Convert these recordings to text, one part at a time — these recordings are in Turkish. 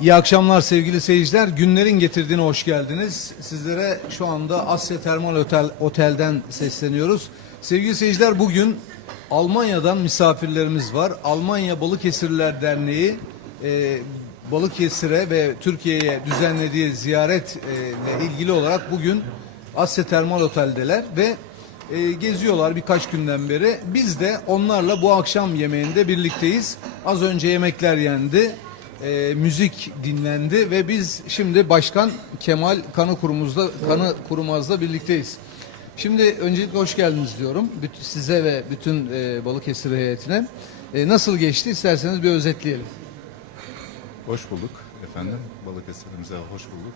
İyi akşamlar sevgili seyirciler. Günlerin getirdiğine hoş geldiniz. Sizlere şu anda Asya Termal Otel Otel'den sesleniyoruz. Sevgili seyirciler bugün Almanya'dan misafirlerimiz var. Almanya Balıkesirliler Derneği e, Balıkesir'e ve Türkiye'ye düzenlediği ziyaretle ilgili olarak bugün Asya Termal Otel'deler ve e, geziyorlar birkaç günden beri. Biz de onlarla bu akşam yemeğinde birlikteyiz. Az önce yemekler yendi e, müzik dinlendi ve biz şimdi Başkan Kemal Kanı Kurumuz'da Kanı Kurumaz'da birlikteyiz. Şimdi öncelikle hoş geldiniz diyorum size ve bütün e, Balıkesir heyetine. E, nasıl geçti isterseniz bir özetleyelim. Hoş bulduk efendim. Balıkesir'imize hoş bulduk.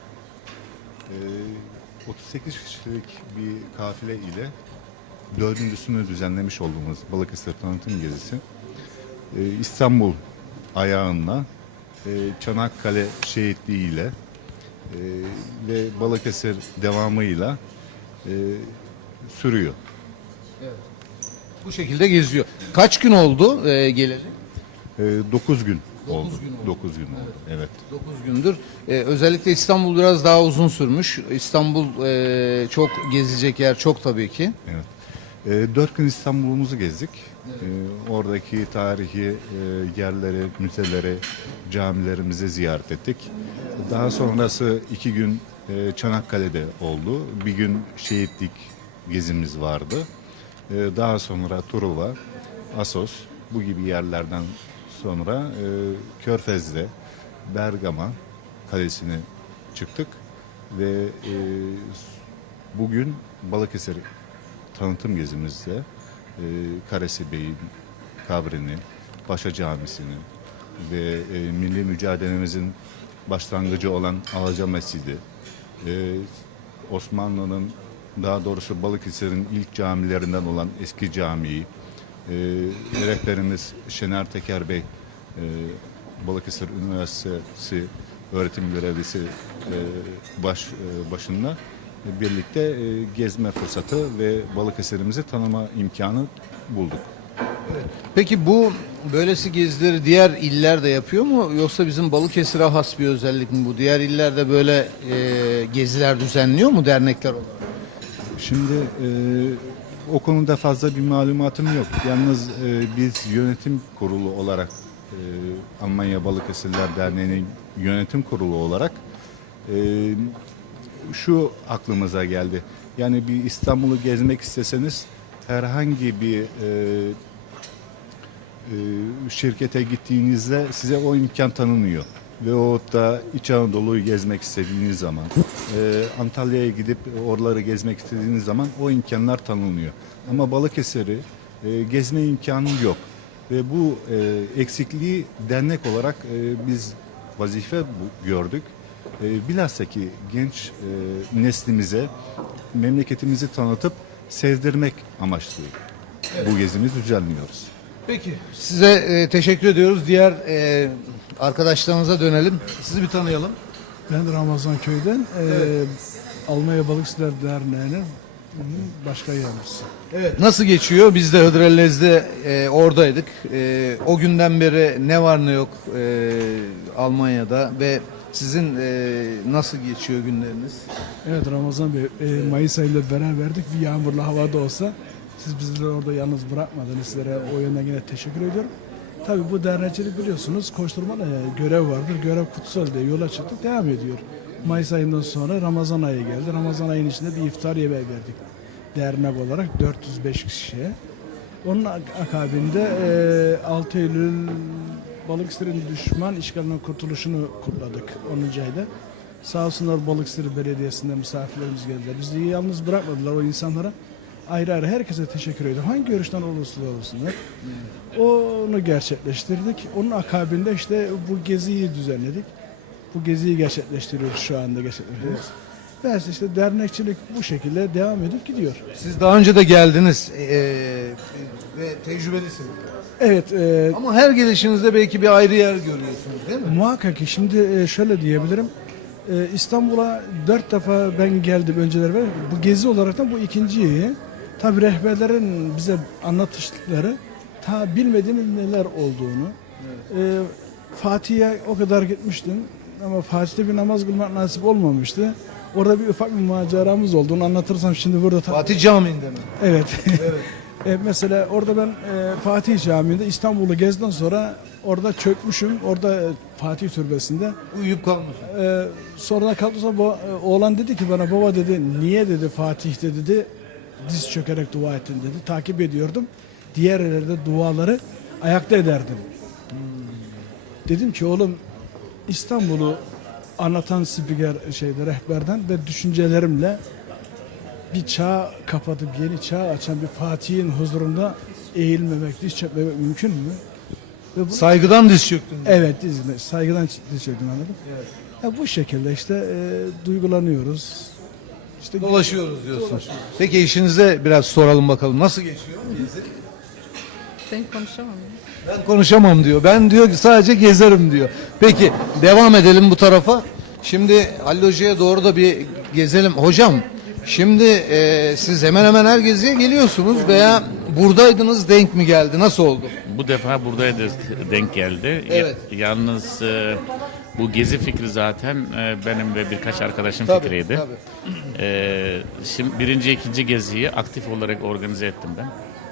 Ee, 38 kişilik bir kafile ile dördüncüsünü düzenlemiş olduğumuz Balıkesir tanıtım gezisi ee, İstanbul ayağında e, Çanakkale şehitliğiyle e, ve Balıkesir devamıyla e, sürüyor. Bu şekilde geziyor. Kaç gün oldu e, geleli? 9 gün Dokuz oldu. gün oldu. 9 gün oldu. Evet. 9 gündür. E, özellikle İstanbul biraz daha uzun sürmüş. İstanbul e, çok gezilecek yer çok tabii ki. Evet. E, dört gün İstanbul'umuzu gezdik. E, oradaki tarihi e, yerleri, müzeleri, camilerimizi ziyaret ettik. Daha sonrası iki gün e, Çanakkale'de oldu. Bir gün şehitlik gezimiz vardı. E, daha sonra Truva, Asos bu gibi yerlerden sonra e, Körfez'de Bergama Kalesi'ne çıktık ve e, bugün Balıkesir tanıtım gezimizde e, Karesi Bey'in kabrini, Paşa Camisi'ni ve e, milli mücadelemizin başlangıcı olan Alaca Mescidi, e, Osmanlı'nın daha doğrusu Balıkesir'in ilk camilerinden olan eski camiyi, e, rehberimiz Şener Teker Bey, e, Balıkesir Üniversitesi öğretim görevlisi e, baş e, başında birlikte e, gezme fırsatı ve Balıkesir'imizi tanıma imkanı bulduk. Peki bu böylesi gezileri diğer iller de yapıyor mu yoksa bizim Balıkesir'e has bir özellik mi bu? Diğer illerde böyle e, geziler düzenliyor mu dernekler olarak? Şimdi e, o konuda fazla bir malumatım yok. Yalnız e, biz yönetim kurulu olarak e, Almanya Balıkesirler Derneği'nin yönetim kurulu olarak e, şu aklımıza geldi. Yani bir İstanbul'u gezmek isteseniz herhangi bir e, e, şirkete gittiğinizde size o imkan tanınıyor. Ve o da İç Anadolu'yu gezmek istediğiniz zaman, e, Antalya'ya gidip oraları gezmek istediğiniz zaman o imkanlar tanınıyor. Ama Balıkesir'i e, gezme imkanı yok. Ve bu e, eksikliği dernek olarak e, biz vazife gördük. E, bilhassa ki genç e, neslimize memleketimizi tanıtıp sevdirmek amaçlı bu gezimizi düzenliyoruz. Peki size e, teşekkür ediyoruz. Diğer e, arkadaşlarımıza dönelim. Sizi bir tanıyalım. Ben Ramazan Köy'den eee Almanya Balıkçılar Derneği'nin başkan yardımcısı. Evet. Nasıl geçiyor? Biz de Hıdrellez'de e, oradaydık. E, o günden beri ne var ne yok e, Almanya'da ve sizin e, nasıl geçiyor günleriniz? Evet Ramazan Bey, eee, Mayıs ayında beraberdik. Bir yağmurlu havada olsa siz bizleri orada yalnız bırakmadınız. Sizlere o yönden yine teşekkür ediyorum. Tabii bu dernekçilik biliyorsunuz koşturmalı e, görev vardır. Görev kutsal diye yola çıktık devam ediyor. Mayıs ayından sonra Ramazan ayı geldi. Ramazan ayının içinde bir iftar yemeği verdik. Dernek olarak 405 kişiye. Onun ak- akabinde e, 6 Eylül Balıkesir'in düşman işgalinden kurtuluşunu kutladık 10. ayda. Sağ olsunlar Balıkesir Belediyesi'nde misafirlerimiz geldiler. Bizi yalnız bırakmadılar o insanlara. Ayrı ayrı herkese teşekkür ediyorum. Hangi görüşten olursa olsunlar. Onu gerçekleştirdik. Onun akabinde işte bu geziyi düzenledik. Bu geziyi gerçekleştiriyoruz şu anda gerçekleştiriyoruz. Ve işte dernekçilik bu şekilde devam edip gidiyor. Siz daha önce de geldiniz e, ve tecrübelisiniz. Evet, e, Ama her gelişinizde belki bir ayrı yer görüyorsunuz değil mi? Muhakkak ki şimdi e, şöyle diyebilirim. E, İstanbul'a dört defa ben geldim önceler ve bu gezi olarak da bu ikinciyi. Tabi rehberlerin bize anlatışları ta bilmediğimiz neler olduğunu. E, Fatih'e o kadar gitmiştim. ama Fatih'te bir namaz kılmak nasip olmamıştı. Orada bir ufak bir maceramız oldu. Onu anlatırsam şimdi burada... Fatih Camii'nde mi? Evet. E, mesela orada ben e, Fatih Camii'nde İstanbul'u gezdikten sonra orada çökmüşüm. Orada e, Fatih Türbesi'nde. Uyuyup kalmış. E, sonra kaldı sonra ba- e, oğlan dedi ki bana baba dedi niye dedi Fatih'te dedi diz çökerek dua ettin dedi. Takip ediyordum. Diğer yerlerde duaları ayakta ederdim. Dedim ki oğlum İstanbul'u anlatan spiker şeyde rehberden ve düşüncelerimle bir çağ kapatıp yeni çağ açan bir Fatih'in huzurunda eğilmemek, diz çökmemek mümkün mü? Ve bu, Saygıdan diz çöktün. evet diz, saygıdan diz çöktüm anladım. Ya bu şekilde işte e, duygulanıyoruz. İşte Dolaşıyoruz diyorsun. Peki eşinize biraz soralım bakalım. Nasıl geçiyor gezi? Ben konuşamam. Ben konuşamam diyor. Ben diyor ki sadece gezerim diyor. Peki devam edelim bu tarafa. Şimdi Halil Hoca'ya doğru da bir gezelim. Hocam şimdi e, siz hemen hemen her geziye geliyorsunuz veya buradaydınız denk mi geldi? Nasıl oldu? Bu defa buradaydı denk geldi. Evet. yalnız e, bu gezi fikri zaten e, benim ve birkaç arkadaşım fikriydi. tabii. E, şimdi birinci, ikinci geziyi aktif olarak organize ettim ben.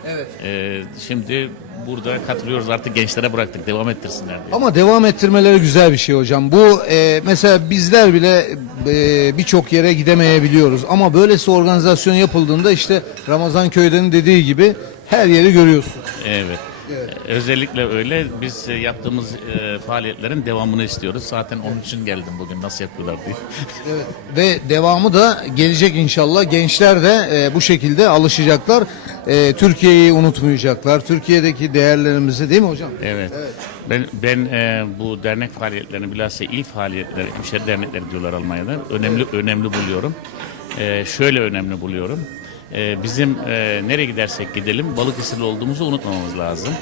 Evet. E, şimdi burada katılıyoruz artık gençlere bıraktık devam ettirsinler diye. Ama devam ettirmeleri güzel bir şey hocam. Bu e, mesela bizler bile e, birçok yere gidemeyebiliyoruz. Ama böylesi organizasyon yapıldığında işte Ramazan Köy'den dediği gibi her yeri görüyorsun. Evet. E, Özellikle öyle biz e, yaptığımız e, faaliyetlerin devamını istiyoruz. Zaten onun için geldim bugün nasıl yapıyorlar diye. Evet. Ve devamı da gelecek inşallah. Gençler de e, bu şekilde alışacaklar. E, Türkiye'yi unutmayacaklar. Türkiye'deki değerlerimizi değil mi hocam? Evet. Ben ben e, bu dernek faaliyetlerini bilhassa il faaliyetleri, hemşeri dernekleri diyorlar Almanya'da. Önemli önemli buluyorum. E, şöyle önemli buluyorum. E, bizim e, nereye gidersek gidelim Balıkesirli olduğumuzu unutmamamız lazım.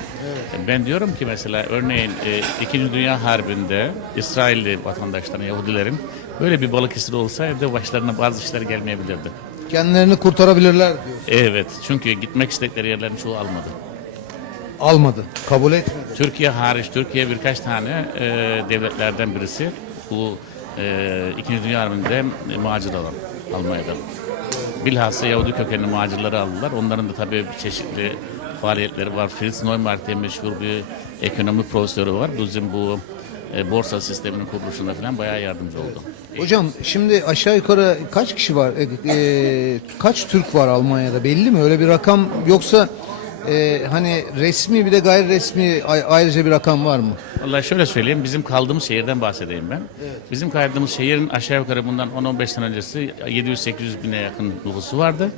E, Ben diyorum ki mesela örneğin e, İkinci Dünya Harbi'nde İsrailli vatandaşların, Yahudilerin böyle bir Balıkesir olsaydı başlarına bazı işler gelmeyebilirdi. Kendilerini kurtarabilirler diyor. Evet çünkü gitmek istedikleri yerlerin çoğu almadı. Almadı. Kabul etmedi. Türkiye hariç Türkiye birkaç tane e, devletlerden birisi bu e, İkinci Dünya Harbi'nde macir alan Almanya'dan. Bilhassa Yahudi kökenli macirleri aldılar. Onların da tabii çeşitli faaliyetleri var. Fritz Neumarkt diye meşhur bir ekonomi profesörü var. Bizim bu e, borsa sisteminin kuruluşunda falan bayağı yardımcı oldu. Hocam şimdi aşağı yukarı kaç kişi var? E, e, kaç Türk var Almanya'da belli mi? Öyle bir rakam yoksa e, hani resmi bir de gayri resmi ay- ayrıca bir rakam var mı? Vallahi şöyle söyleyeyim, bizim kaldığımız şehirden bahsedeyim ben. Bizim kaldığımız şehrin aşağı yukarı bundan 10-15 sene öncesi 700-800 bine yakın nüfusu vardı.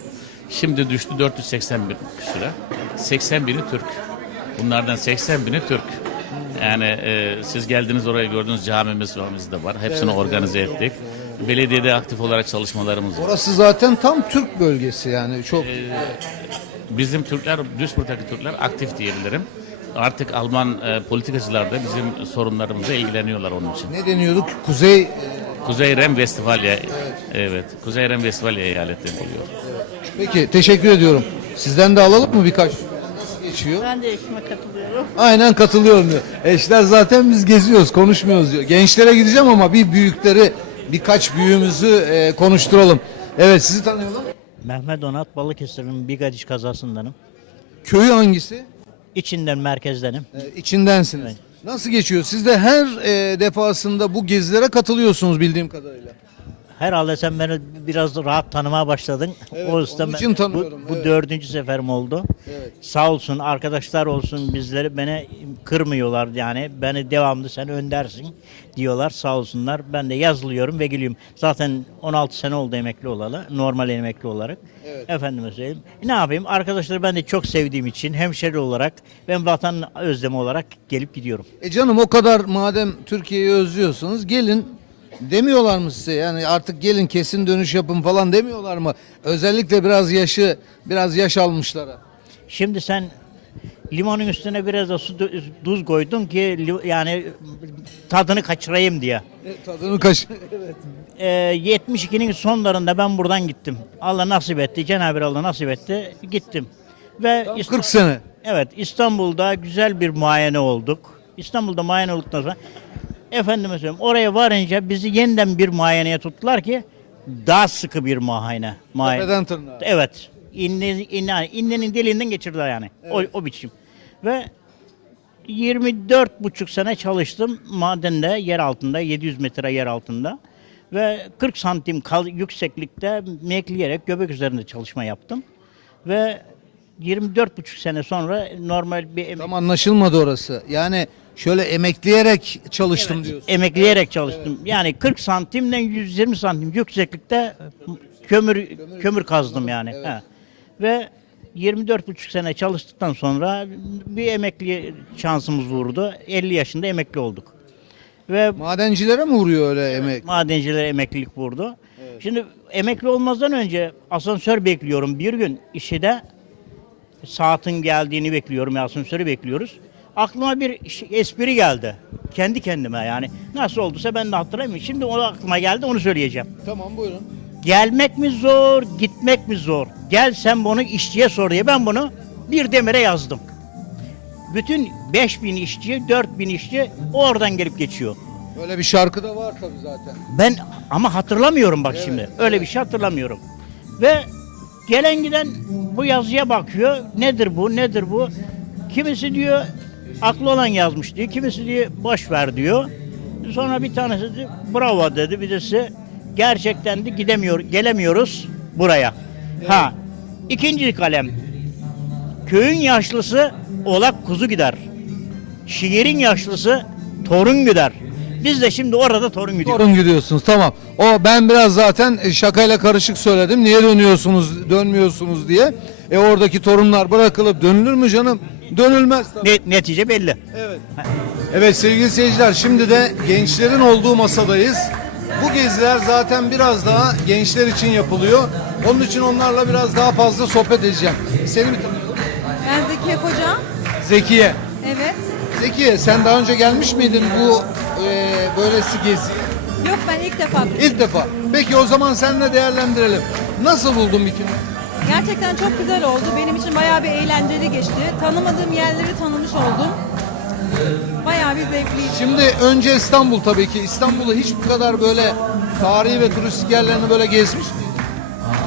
Şimdi düştü 481 küsüre. 80 bini Türk. Bunlardan 80 bini Türk. Yani e, siz geldiniz oraya gördüğünüz camimiz var, de var. Hepsini organize ettik. Belediyede aktif olarak çalışmalarımız var. Orası zaten tam Türk bölgesi yani çok Bizim Türkler, Duisburg'daki Türkler aktif diyebilirim. Artık Alman e, politikacılar da bizim sorunlarımızla ilgileniyorlar onun için. ne deniyorduk? Kuzey e, Kuzey Ren Westfalia. Evet. Kuzey Ren Westfalia eyaleti oluyor. Peki teşekkür ediyorum. Sizden de alalım mı birkaç? Nasıl geçiyor? Ben de eşime katılıyorum. Aynen katılıyorum diyor. Eşler zaten biz geziyoruz, konuşmuyoruz diyor. Gençlere gideceğim ama bir büyükleri, birkaç büyüğümüzü e, konuşturalım. Evet sizi tanıyalım. Mehmet Onat Balıkesir'in Bigadiş kazasındanım. Köyü hangisi? İçinden merkezdenim. E, içindensiniz. Nasıl geçiyor? Siz de her e, defasında bu gezilere katılıyorsunuz bildiğim kadarıyla. Herhalde sen beni biraz rahat tanımaya başladın. Evet, o yüzden onun ben- için tanıyorum, Bu, bu evet. dördüncü seferim oldu. Evet. Sağ olsun arkadaşlar olsun bizleri beni kırmıyorlar yani. Beni devamlı sen öndersin diyorlar sağ olsunlar. Ben de yazılıyorum ve geliyorum. Zaten 16 sene oldu emekli olalı. Normal emekli olarak. Efendime söyleyeyim. Ne yapayım? Arkadaşları ben de çok sevdiğim için hemşeri olarak ben vatan özlemi olarak gelip gidiyorum. E canım o kadar madem Türkiye'yi özlüyorsunuz gelin demiyorlar mı size? Yani artık gelin kesin dönüş yapın falan demiyorlar mı? Özellikle biraz yaşı, biraz yaş almışlara. Şimdi sen limonun üstüne biraz da su tuz koydun ki li- yani tadını kaçırayım diye. E, tadını kaç. Ee, 72'nin sonlarında ben buradan gittim. Allah nasip etti, Cenab-ı Allah nasip etti, gittim. Ve Tam İsta- 40 sene. Evet, İstanbul'da güzel bir muayene olduk. İstanbul'da muayene olduktan sonra efendime söyleyeyim oraya varınca bizi yeniden bir muayeneye tuttular ki daha sıkı bir muayene. muayene. Tepeden tırnağa. Evet. İnne, inne, innenin deliğinden geçirdiler yani. O, o biçim. Ve 24 buçuk sene çalıştım madende, yer altında, 700 metre yer altında. Ve 40 santim kal- yükseklikte mekleyerek göbek üzerinde çalışma yaptım. Ve 24 buçuk sene sonra normal bir Tam anlaşılmadı orası. Yani şöyle emekleyerek çalıştım diyorsun. emekleyerek çalıştım. Yani 40 santimden 120 santim yükseklikte kömür kömür kazdım yani. Ha. Ve 24 buçuk sene çalıştıktan sonra bir emekli şansımız vurdu. 50 yaşında emekli olduk. Ve Madencilere mi vuruyor öyle emek? madencilere emeklilik vurdu. Şimdi emekli olmazdan önce asansör bekliyorum bir gün işi de saatin geldiğini bekliyorum asansörü bekliyoruz. Aklıma bir espri geldi. Kendi kendime yani. Nasıl olduysa ben de hatırlamıyorum. Şimdi o aklıma geldi onu söyleyeceğim. Tamam buyurun. Gelmek mi zor, gitmek mi zor? Gel sen bunu işçiye sor diye ben bunu bir demire yazdım. Bütün 5000 işçi, 4000 işçi oradan gelip geçiyor. Böyle bir şarkı da var tabii zaten. Ben ama hatırlamıyorum bak şimdi. Öyle bir şey hatırlamıyorum. Ve gelen giden bu yazıya bakıyor. Nedir bu? Nedir bu? Kimisi diyor aklı olan yazmış diyor. Kimisi diyor boş ver diyor. Sonra bir tanesi de bravo dedi. Birisi gerçekten de gidemiyor, gelemiyoruz buraya. Ha. ikinci kalem. Köyün yaşlısı olak kuzu gider. Şiirin yaşlısı torun gider. Biz de şimdi orada torun gidiyoruz. Torun gidiyorsunuz tamam. O ben biraz zaten e, şakayla karışık söyledim. Niye dönüyorsunuz, dönmüyorsunuz diye. E oradaki torunlar bırakılıp dönülür mü canım? Dönülmez tabii. Ne- netice belli. Evet. Evet sevgili seyirciler şimdi de gençlerin olduğu masadayız. Bu geziler zaten biraz daha gençler için yapılıyor. Onun için onlarla biraz daha fazla sohbet edeceğim. Seni bir tanıyalım. Ben Zekiye Koca. Zekiye. Evet. Zekiye sen daha önce gelmiş miydin bu e, böylesi geziye? Yok ben ilk defa. İlk defa. Peki o zaman seninle değerlendirelim. Nasıl buldun bikini? Gerçekten çok güzel oldu. Benim için bayağı bir eğlenceli geçti. Tanımadığım yerleri tanımış oldum. Bayağı bir zevkliydi. Şimdi önce İstanbul tabii ki. İstanbul'u hiç bu kadar böyle tarihi ve turistik yerlerini böyle gezmiş miydin?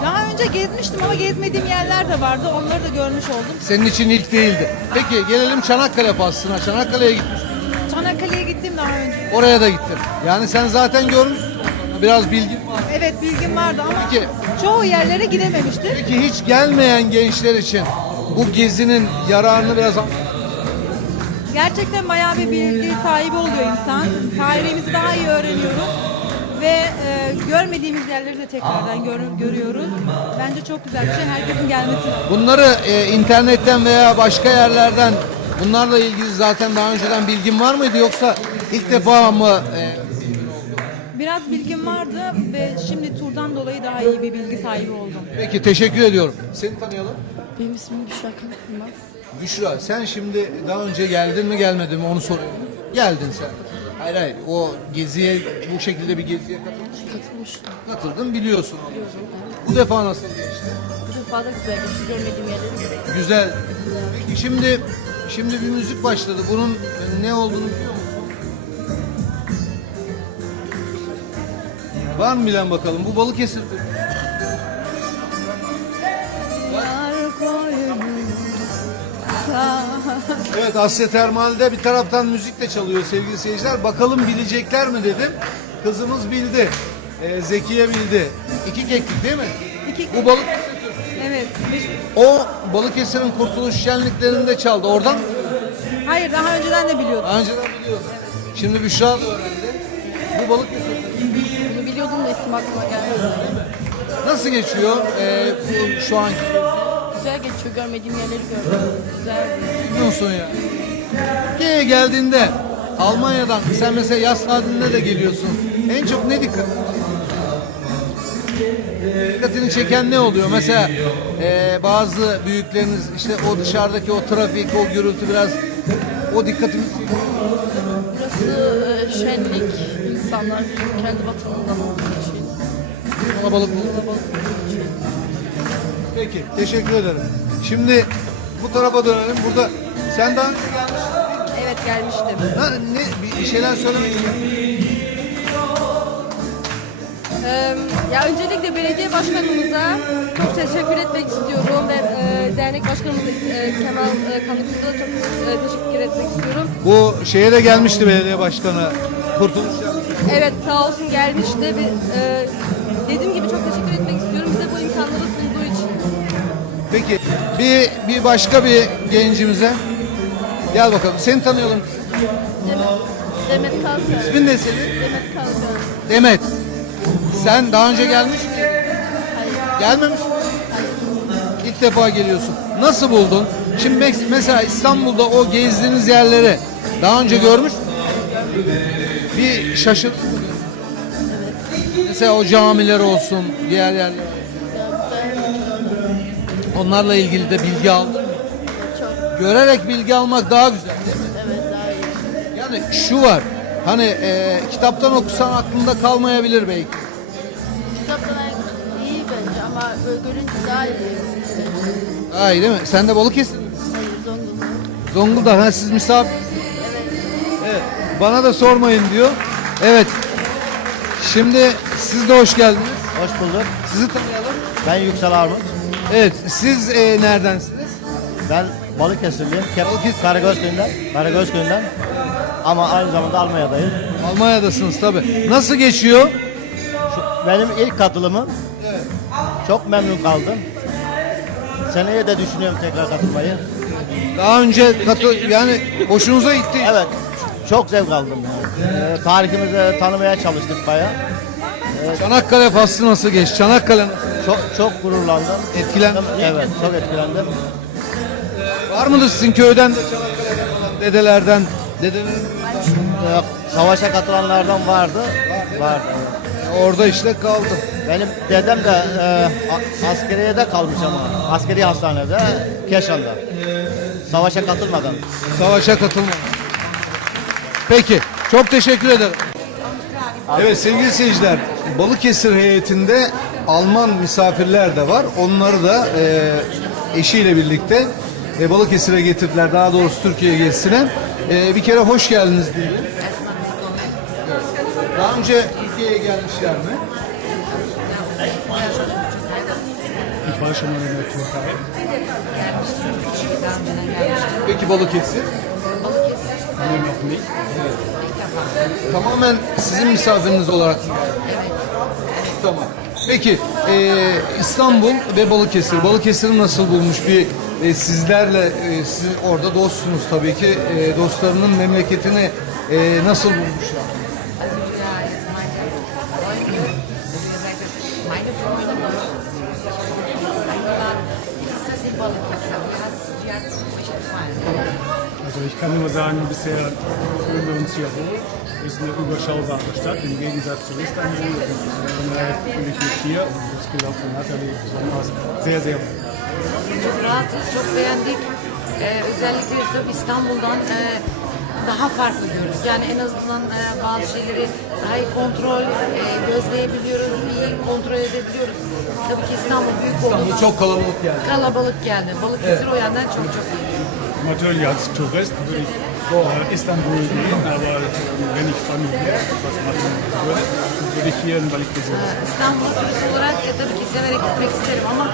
Daha önce gezmiştim ama gezmediğim yerler de vardı. Onları da görmüş oldum. Senin için ilk değildi. Peki gelelim Çanakkale Passı'na. Çanakkale'ye gitmiş. Çanakkale'ye gittim daha önce. Oraya da gittin. Yani sen zaten görmüşsün. Biraz bilgin var. Evet bilgim vardı ama Peki. Çoğu yerlere gidememiştim. Peki hiç gelmeyen gençler için bu gezinin yararını biraz. Gerçekten bayağı bir bilgi sahibi oluyor insan. Tarihimizi daha iyi öğreniyoruz. Ve e, görmediğimiz yerleri de tekrardan gör- görüyoruz. Bence çok güzel bir şey. Herkesin gelmesi. Bunları e, internetten veya başka yerlerden bunlarla ilgili zaten daha önceden bilgin var mıydı yoksa ilk defa mı e, Biraz bilgim vardı ve şimdi turdan dolayı daha iyi bir bilgi sahibi oldum. Peki teşekkür ediyorum. Seni tanıyalım. Benim ismim Büşra Kanıkmaz. Büşra sen şimdi daha önce geldin mi gelmedin mi onu soruyorum. Geldin sen. Hayır hayır o geziye bu şekilde bir geziye katılmış mısın? Katılmıştım. Katıldın biliyorsun. Bu defa nasıl geçti? Bu defa da güzel geçti. Görmediğim yerleri gördüm. Güzel. Peki şimdi şimdi bir müzik başladı. Bunun ne olduğunu biliyor musun? Var mı bilen bakalım? Bu Balıkesir. Evet Asya Termal'de bir taraftan müzik de çalıyor sevgili seyirciler. Bakalım bilecekler mi dedim. Kızımız bildi. Ee, Zekiye bildi. İki keklik değil mi? İki Bu balık Evet. o Balıkesir'in kurtuluş şenliklerinde çaldı. Oradan? Hayır daha önceden de biliyordum. Daha önceden biliyordum. Şimdi Büşra da öğrendi. Bu. Bunu isim aklıma gelmedi. Nasıl geçiyor ee, bu, şu anki? Güzel geçiyor. Görmediğim yerleri gördüm. Güzel. Biliyorsun ya. Türkiye'ye geldiğinde Almanya'dan sen mesela yaz tatilinde de geliyorsun. En çok ne dikkat? Dikkatini çeken ne oluyor? Mesela ee, bazı büyükleriniz işte o dışarıdaki o trafik, o gürültü biraz o dikkatimi çekiyor. Burası e, şenlik. insanlar kendi vatanından. Kalabalık mı? Peki, teşekkür ederim. Şimdi bu tarafa dönelim. Burada sen daha önce gelmiştin. Evet gelmiştim. Ha, ne, bir şeyler söylemek Ee, ya öncelikle belediye başkanımıza çok teşekkür etmek istiyorum ve e, dernek başkanımız e, Kemal e, Kanıklı'da da çok e, teşekkür etmek istiyorum. Bu şeye de gelmişti belediye başkanı. Kurtuluş Evet sağ olsun gelmişti ve e, dediğim gibi çok teşekkür etmek istiyorum bize bu imkanları sunduğu için. Peki bir bir başka bir gencimize gel bakalım. Seni tanıyalım. Demet Kalkan. İsmin ne senin? Demet Kalkan. Demet. Sen daha önce gelmiş miydin? Gelmemiş miydin? İlk defa geliyorsun. Nasıl buldun? Şimdi mes- mesela İstanbul'da o gezdiğiniz yerleri daha önce görmüş müydün? Bir şaşırdın mı? Mesela o camiler olsun, diğer yerler. Onlarla ilgili de bilgi aldın mı? Görerek bilgi almak daha güzel. değil mi? Yani şu var. Hani e, kitaptan okusan aklında kalmayabilir belki. Kitaplar iyi bence ama böyle görünce daha iyi. Daha iyi değil mi? Sen de Balıkesir mi? Hayır Zonguldak. Zonguldak. Ha, siz misafir. Evet. Bana da sormayın diyor. Evet. Şimdi siz de hoş geldiniz. Hoş bulduk. Sizi tanıyalım. Ben Yüksel Armut. Evet. Siz e, neredensiniz? Ben Balıkesirliyim. Kep Balıkesir. Karagöz köyünden. Karagöz köyünden. Ama aynı zamanda Almanya'dayım. Almanya'dasınız tabii. Nasıl geçiyor? Şu, benim ilk katılımım. Çok memnun kaldım. Seneye de düşünüyorum tekrar katılmayı. Daha önce katı yani hoşunuza gitti. Evet. Çok zevk aldım. Yani. Ee, tarihimizi tanımaya çalıştık bayağı. Çanakkale faslı nasıl geçti? Çanakkale nasıl? Çok çok gururlandım. Etkilendin mi? Evet, çok etkilendim. Var mıdır sizin köyden de Çanakkale'den falan dedelerden? Ee, savaşa katılanlardan vardı. Vardı. evet. orada işte kaldı. Benim dedem de e, a- askeriyede kalmış ama askeri hastanede Keşan'da. Savaşa katılmadan. Savaşa katılma. Peki. Çok teşekkür ederim. Evet sevgili seyirciler, Balıkesir heyetinde Alman misafirler de var. Onları da e, eşiyle birlikte e, Balıkesir'e getirdiler. Daha doğrusu Türkiye gezisine. E, bir kere hoş geldiniz diyelim. Daha önce Türkiye'ye gelmişler mi? Peki Balıkesir? Tamamen sizin misafiriniz olarak? Tamam. Peki e, İstanbul ve Balıkesir. Balıkesir'i nasıl bulmuş bir e, sizlerle e, siz orada dostsunuz tabii ki e, dostlarının memleketini e, nasıl bulmuşlar? İch kann nur sagen, bisher fühlen wir uns hier wohl. Es ist eine überschaubare Stadt im Gegensatz zu Istanbul. Von daher fühle ich mich hier und das gilt auch für Nathalie besonders sehr, sehr wohl. Çok rahatız, çok beğendik. Ee, özellikle tabii İstanbul'dan e, daha farklı görüyoruz. Yani en azından e, bazı şeyleri daha iyi kontrol e, gözleyebiliyoruz, iyi kontrol edebiliyoruz. Tabii ki İstanbul büyük İstanbul olduğundan çok kalabalık yani. kalabalık geldi. Balıkesir o yandan çok çok iyi. Natürlich als Tourist würde ich äh, Istanbul gehen, aber wenn ich familiär etwas machen würde, würde ich hier in Balıkesir sein. İstanbul turist olarak e, tabii ki severek gitmek isterim ama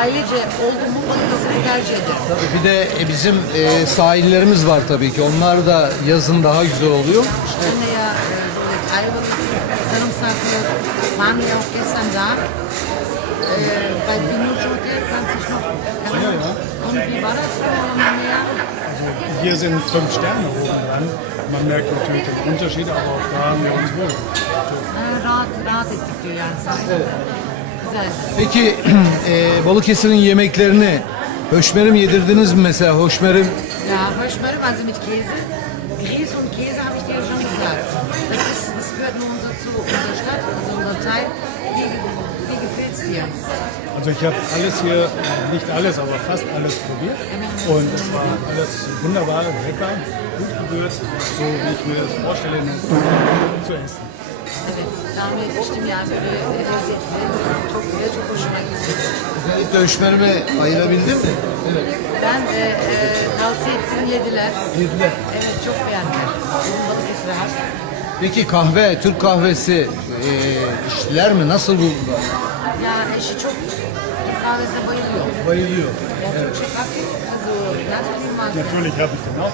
ailece olduğum bu Balıkesir'i tercih ederim. Tabii bir de e, bizim e, sahillerimiz var tabii ki. Onlar da yazın daha güzel oluyor. Şimdi ya e, ayvalık, sarımsaklı, auch gestern da. Äh, bei Binouche Hotel kannst du dich noch Ja, ja. Und wie war das so am Meer? Hier sind fünf Sterne im Land. Man merkt natürlich den Unterschied, aber auch da haben wir uns wohl. Ha, rahat, rahat ettik diyor yani sahilde. Güzel. Peki e, Balıkesir'in yemeklerini höşmerim yedirdiniz mi mesela? Höşmerim Ja, Heuschmölle, also mit Käse. Also ich habe alles hier, nicht alles, aber fast alles probiert. Und es war alles wunderbar, lecker, gut gewürzt, so wie ich mir das vorstelle, zu essen. Evet, tahmin etmiştim yani böyle lezzetli, çok güzel, çok hoşuma gitti. özellikle höşmerimi ayırabildin mi? Ben e, e, tavsiye ettim yediler. Yediler. Evet çok beğendiler. Bizim Balıkesir'e has. Peki kahve, Türk kahvesi e, içtiler mi? Nasıl buldular? Ya eşi çok kahvesine bayılıyor. Bayılıyor. Ja, çok hafif. Mag. Natürlich habe ich den auch.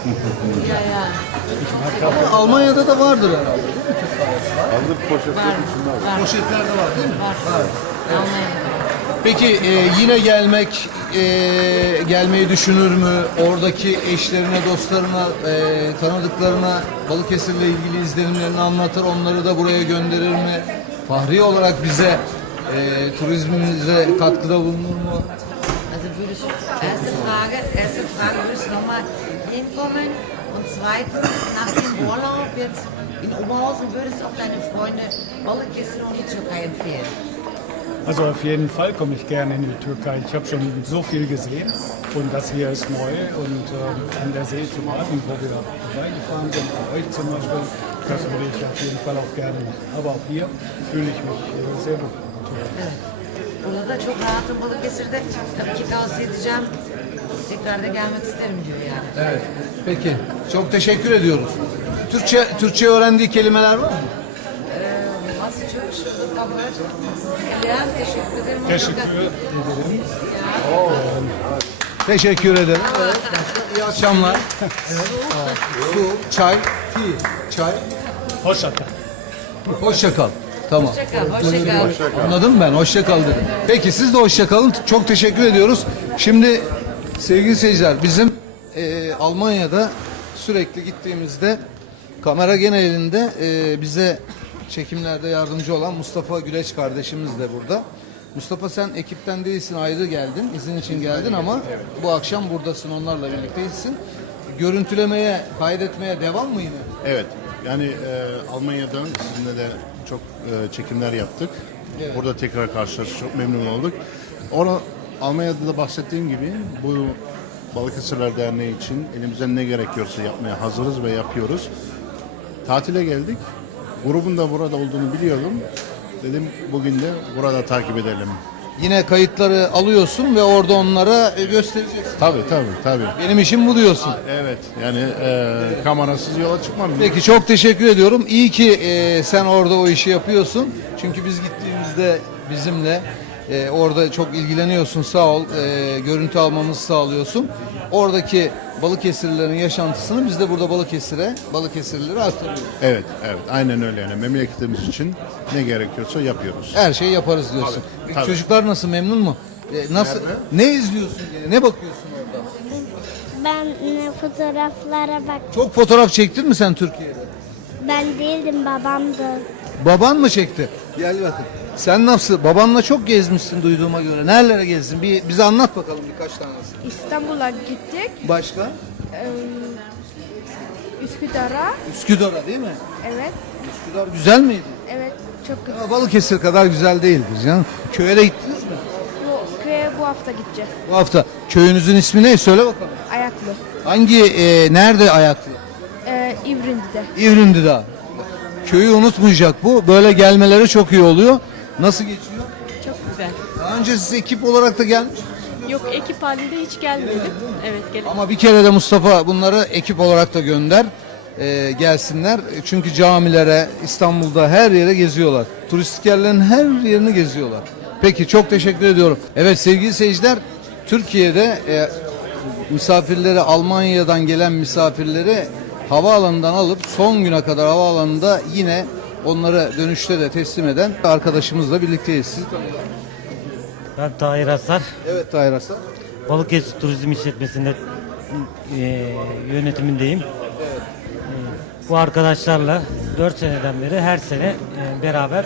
Ama Almanya'da da vardır herhalde. Var, var, Poşetlerde var değil mi? var. Almanya'da. Peki e, yine gelmek e, gelmeyi düşünür mü? Oradaki eşlerine, dostlarına, e, tanıdıklarına Balıkesir'le ilgili izlenimlerini anlatır, onları da buraya gönderir mi? Fahri olarak bize e, turizmimize katkıda bulunur mu? Also würdest erste Frage, erste Frage, würdest du nochmal hinkommen? Und zweitens, nach dem Urlaub jetzt in Oberhausen, würdest du auch deine Freunde Balıkesir und die Türkei empfehlen? Also auf jeden Fall komme ich gerne in die Türkei. Ich habe schon so viel gesehen und das hier ist neu und ähm, an der See zum Atmen, wo wir vorbeigefahren sind, bei euch zum Beispiel, das würde ich auf jeden Fall auch gerne machen. Aber auch hier fühle ich mich äh, sehr wohl. Evet. Burada da çok rahatım Balıkesir'de. Tabii ki tavsiye edeceğim. Tekrar da gelmek isterim diyor yani. Evet. Peki. Çok teşekkür ediyoruz. Türkçe Türkçe öğrendiği kelimeler var mı? Şurada kabul. Elen teşekkür ederim. Teşekkür ederim. Teşekkür ederim. Evet. İyi akşamlar. Su, çay, çay. Hoşça kal. Hoşça kal. Tamam. Hoşça kal. Hoşça kal. Anladım ben. Hoşça kal dedim. Peki siz de hoşça kalın. Çok teşekkür ediyoruz. Şimdi sevgili seyirciler bizim e, Almanya'da sürekli gittiğimizde kamera genelinde e, bize çekimlerde yardımcı olan Mustafa Güleç kardeşimiz de burada. Mustafa sen ekipten değilsin ayrı geldin. izin için geldin ama bu akşam buradasın onlarla birlikteysin. Görüntülemeye, kaydetmeye devam mı yine? Evet. Yani e, Almanya'dan sizinle de çok e, çekimler yaptık. Burada tekrar karşılaştık. Çok memnun olduk. Onu Almanya'da da bahsettiğim gibi bu Balıkesirler Derneği için elimizden ne gerekiyorsa yapmaya hazırız ve yapıyoruz. Tatile geldik. Grubun da burada olduğunu biliyordum. Dedim bugün de burada takip edelim. Yine kayıtları alıyorsun ve orada onlara e, göstereceksin. Tabii tabii tabii. Benim işim bu diyorsun. Evet yani e, kamerasız yola çıkmam. Peki çok teşekkür ediyorum. İyi ki e, sen orada o işi yapıyorsun. Çünkü biz gittiğimizde bizimle e, orada çok ilgileniyorsun sağ ol. E, görüntü almamızı sağlıyorsun. Oradaki Balıkesirlilerin yaşantısını biz de burada Balıkesir'e, Balıkesirlilere aktarıyoruz. Evet evet aynen öyle yani memleketimiz için ne gerekiyorsa yapıyoruz. Her şeyi yaparız diyorsun. Peki tabii. Çocuklar nasıl memnun mu? E, nasıl? Ne izliyorsun? yine? Ne bakıyorsun orada? Ben e, fotoğraflara bak. Çok fotoğraf çektin mi sen Türkiye'de? Ben değildim babamdı. Baban mı çekti? Gel bakın. Sen nasıl? Babanla çok gezmişsin duyduğuma göre. Nerelere gezdin? Bir bize anlat bakalım birkaç tanesi. İstanbul'a gittik. Başka? Üsküdar'a. Üsküdar'a değil mi? Evet. Üsküdar güzel miydi? Evet. Çok Ya Balıkesir kadar güzel değildir canım. Köye de gittiniz mi? Bu köye bu hafta gideceğiz. Bu hafta. Köyünüzün ismi ne? Söyle bakalım. Ayaklı. Hangi, e, nerede ayaklı? Ee, İvrindi'de. İvrindi Dağı. Köyü unutmayacak bu. Böyle gelmeleri çok iyi oluyor. Nasıl geçiyor? Çok güzel. Daha önce siz ekip olarak da gelmiş. Yok ekip halinde hiç gelmedim. Evet gel. Ama bir kere de Mustafa bunları ekip olarak da gönder. e, gelsinler. Çünkü camilere, İstanbul'da her yere geziyorlar. Turistik yerlerin her yerini geziyorlar. Peki çok teşekkür ediyorum. Evet sevgili seyirciler, Türkiye'de e, misafirleri Almanya'dan gelen misafirleri havaalanından alıp son güne kadar havaalanında yine onları dönüşte de teslim eden arkadaşımızla birlikteyiz. Siz tanıyalım. Ben Tahir Asar. Evet Tahir Aslan. Balıkesir Turizm İşletmesi'nde e, yönetimindeyim. E, bu arkadaşlarla 4 seneden beri her sene e, beraber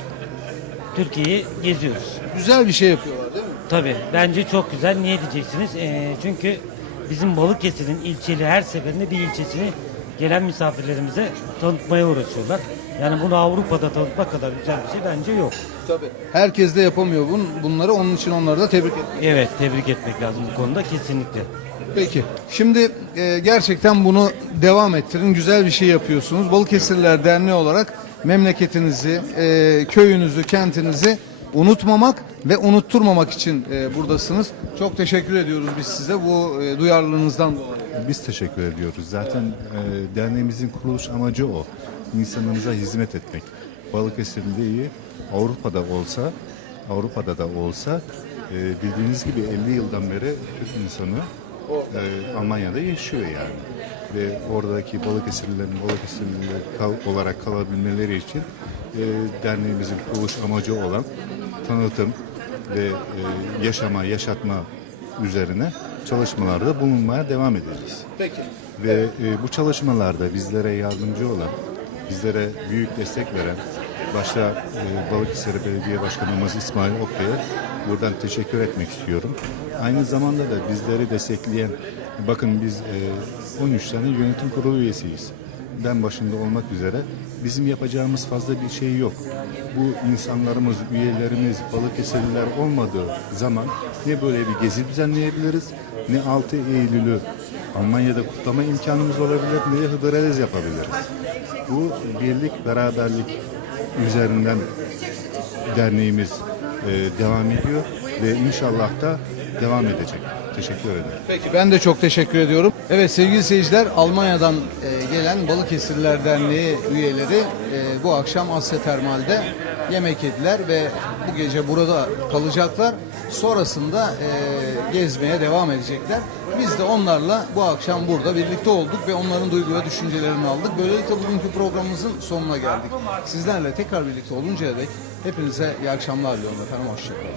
Türkiye'yi geziyoruz. Güzel bir şey yapıyorlar değil mi? Tabii bence çok güzel. Niye diyeceksiniz? E, çünkü bizim Balıkesir'in ilçeli her seferinde bir ilçesini gelen misafirlerimize tanıtmaya uğraşıyorlar. Yani bunu Avrupa'da tanıtmak kadar güzel bir şey bence yok. Tabii. Herkes de yapamıyor bun- bunları. Onun için onları da tebrik ederim. Evet tebrik etmek lazım bu konuda kesinlikle. Peki. Şimdi e, gerçekten bunu devam ettirin. Güzel bir şey yapıyorsunuz. Balıkesirliler Derneği olarak memleketinizi, e, köyünüzü, kentinizi unutmamak ve unutturmamak için e, buradasınız. Çok teşekkür ediyoruz biz size bu e, duyarlılığınızdan dolayı. Biz teşekkür ediyoruz. Zaten e, derneğimizin kuruluş amacı o. İnsanımıza hizmet etmek. Balıkesir'in değil, Avrupa'da olsa, Avrupa'da da olsa e, bildiğiniz gibi 50 yıldan beri Türk insanı e, Almanya'da yaşıyor yani. Ve oradaki Balıkesirlilerin Balıkesirliler kal- olarak kalabilmeleri için e, derneğimizin kuruluş amacı olan tanıtım ve e, yaşama, yaşatma üzerine çalışmalarda bulunmaya devam edeceğiz. Peki. Ve e, bu çalışmalarda bizlere yardımcı olan, bizlere büyük destek veren, başta e, Balıkesir Belediye Başkanımız İsmail Okya'ya buradan teşekkür etmek istiyorum. Aynı zamanda da bizleri destekleyen, bakın biz e, 13 tane yönetim kurulu üyesiyiz. Ben başında olmak üzere bizim yapacağımız fazla bir şey yok. Bu insanlarımız, üyelerimiz, Balıkesirliler olmadığı zaman ne böyle bir gezi düzenleyebiliriz, ne 6 Eylül'ü Almanya'da kutlama imkanımız olabilir, ne de Hıdrellez yapabiliriz. Bu birlik, beraberlik üzerinden derneğimiz e, devam ediyor ve inşallah da devam edecek. Teşekkür ederim. Peki ben de çok teşekkür ediyorum. Evet sevgili seyirciler Almanya'dan e, gelen Balıkesirliler Derneği üyeleri e, bu akşam Asya Termal'de yemek yediler ve bu gece burada kalacaklar. Sonrasında e, gezmeye devam edecekler. Biz de onlarla bu akşam burada birlikte olduk ve onların duygu ve düşüncelerini aldık. Böylelikle bugünkü programımızın sonuna geldik. Sizlerle tekrar birlikte oluncaya dek hepinize iyi akşamlar diliyorum efendim. Hoşçakalın.